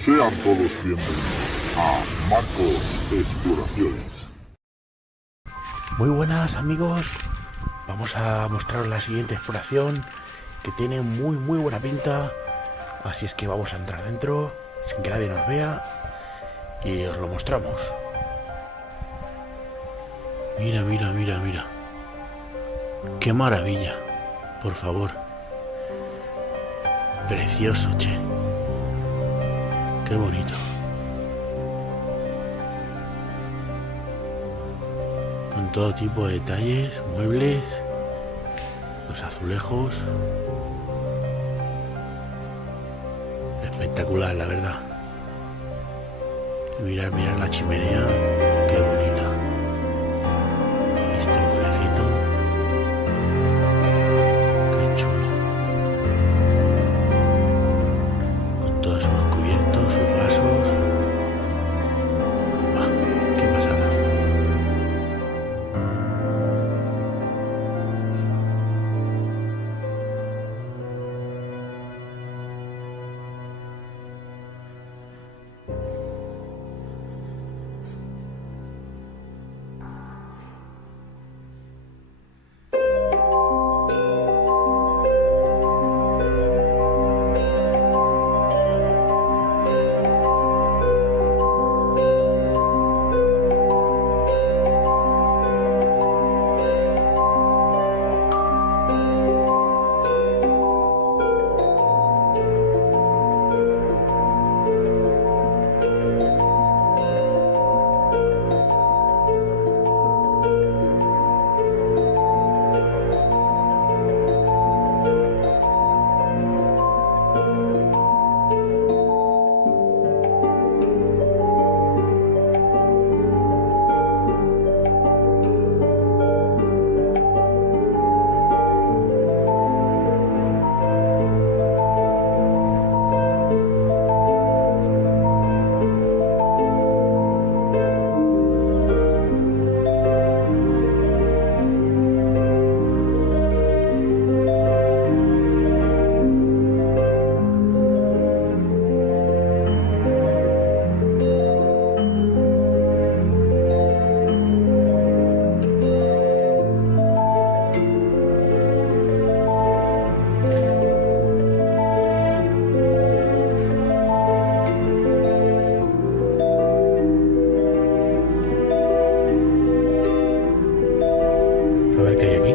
Sean todos bienvenidos a Marcos Exploraciones. Muy buenas amigos, vamos a mostraros la siguiente exploración que tiene muy buena pinta, así es que vamos a entrar dentro sin que nadie nos vea y os lo mostramos. Mira, qué maravilla, por favor, precioso, che, qué bonito. Con todo tipo de detalles, muebles, los azulejos. Espectacular, la verdad. Mirad la chimenea, qué bonita. Este mueblecito, qué chulo. Con todos sus cubiertos, sus vasos. Qué pasada. A ver qué hay aquí.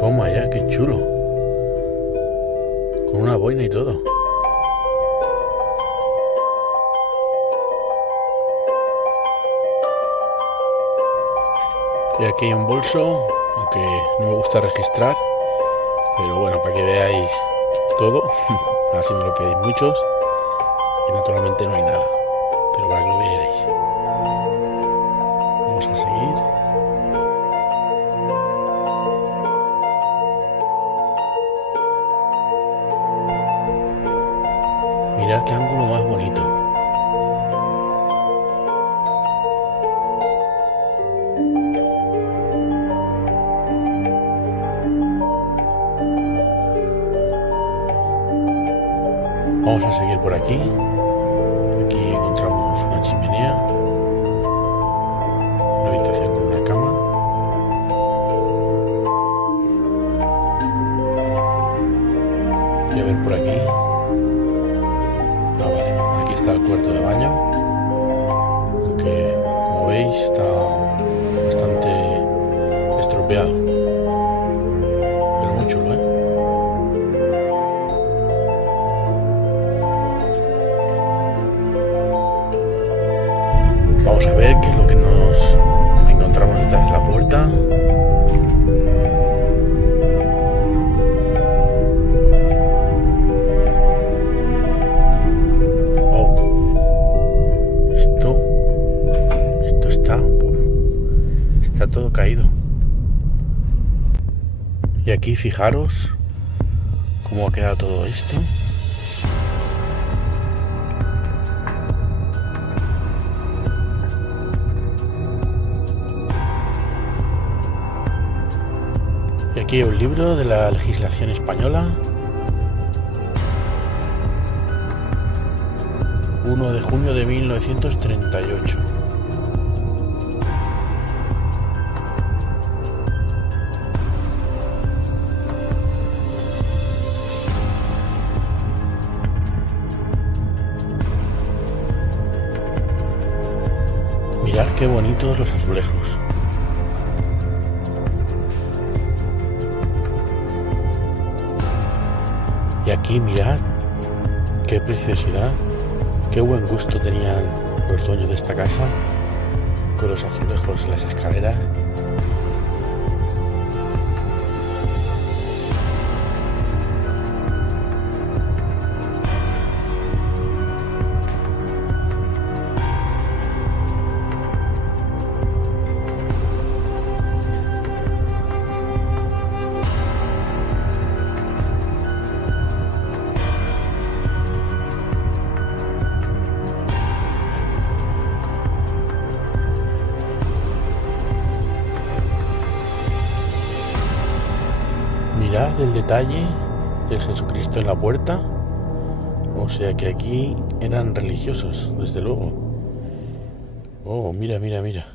Toma ya, qué chulo. Con una boina y todo. Y aquí hay un bolso, aunque no me gusta registrar, pero bueno, para que veáis todo. Así me lo pedís muchos. Y naturalmente no hay nada, pero para que lo veáis. Vamos a seguir. Mirad qué ángulo más bonito. Vamos a seguir por aquí. Aquí encontramos una chimenea, una habitación con una cama. Y a ver por aquí. Vale, aquí está el cuarto de baño, aunque como veis está bastante estropeado, pero muy chulo, ¿eh? Vamos a ver qué es lo que nos encontramos detrás de la puerta. Está todo caído. Y aquí fijaros cómo ha quedado todo esto. Y aquí hay un libro de la legislación española. 1 de junio de 1938. Mirad qué bonitos los azulejos. Y aquí mirad qué preciosidad, qué buen gusto tenían los dueños de esta casa con los azulejos en las escaleras. Mirad el detalle del Jesucristo en la puerta. O sea que aquí eran religiosos, desde luego. Oh, mira, mira, mira.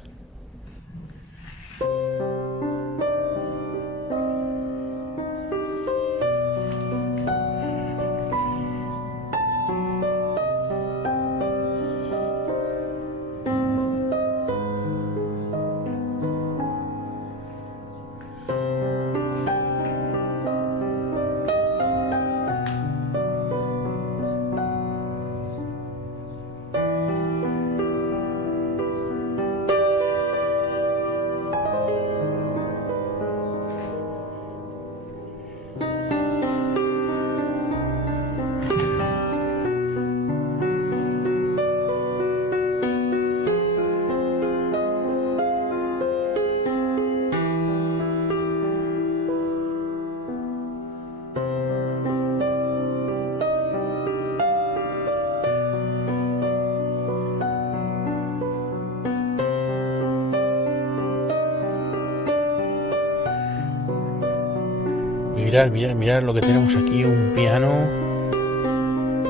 Mirad, mirad, mirad lo que tenemos aquí, un piano.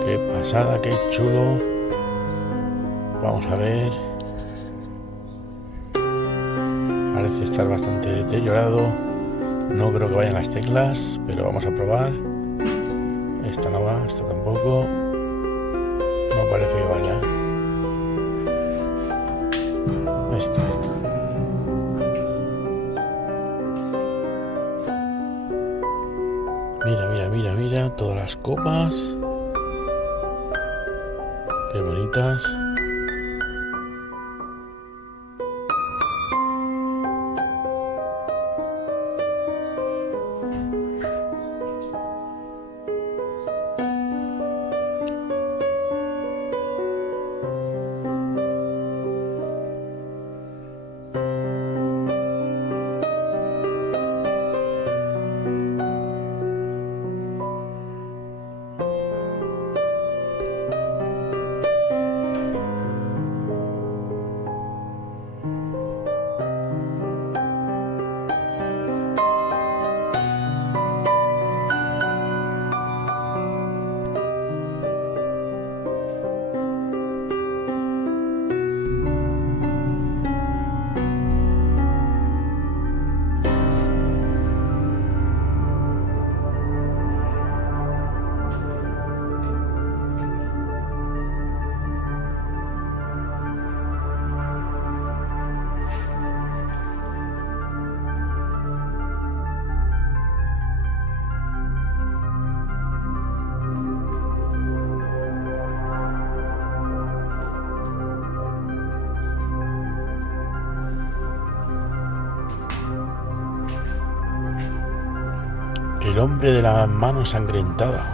Qué pasada, qué chulo. Vamos a ver. Parece estar bastante deteriorado. No creo que vayan las teclas, pero vamos a probar. Esta no va, esta tampoco. No parece que vaya. Esta. Mira, todas las copas. Qué bonitas. El hombre de la mano ensangrentada.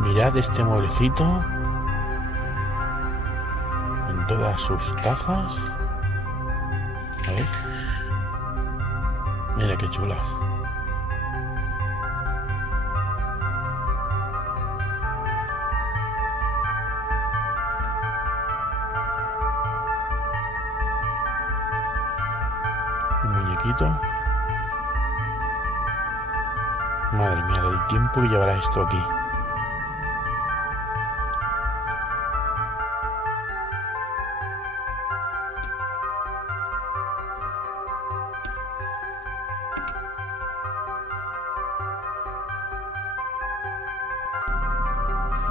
Mirad este mueblecito con todas sus tazas. A ver. Mira qué chulas. Un muñequito. Madre mía, el tiempo que llevará esto aquí.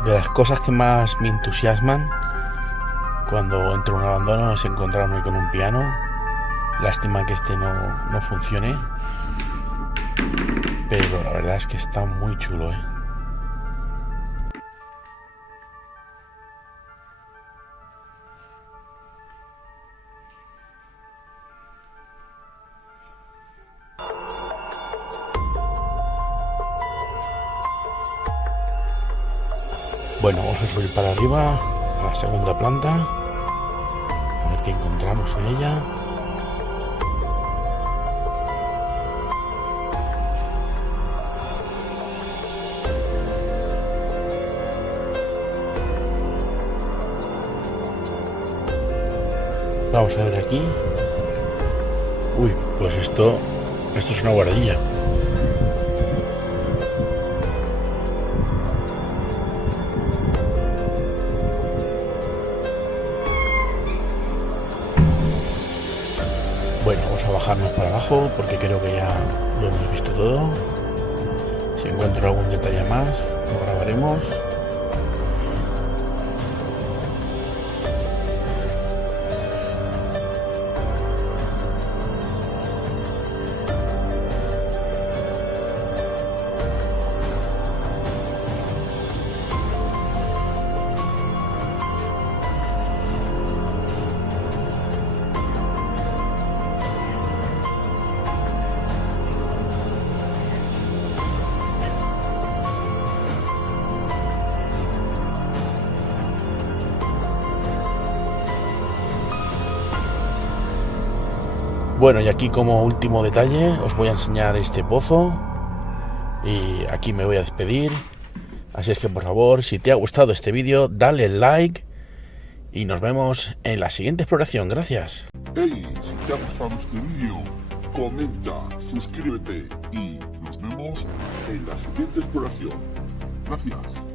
De las cosas que más me entusiasman cuando entro en un abandono es encontrarme con un piano. Lástima que este no funcione, pero la verdad es que está muy chulo, ¿eh? Bueno, vamos a subir para arriba, a la segunda planta, a ver qué encontramos en ella. Vamos a ver aquí. Uy, pues esto es una guardilla. Bueno, vamos a bajarnos para abajo porque creo que ya lo hemos visto todo. Si encuentro algún detalle más, lo grabaremos. Bueno, y aquí como último detalle os voy a enseñar este pozo y aquí me voy a despedir. Así es que por favor, si te ha gustado este vídeo, dale like y nos vemos en la siguiente exploración. Gracias. Hey, si te ha gustado este vídeo, comenta, suscríbete y nos vemos en la siguiente exploración. Gracias.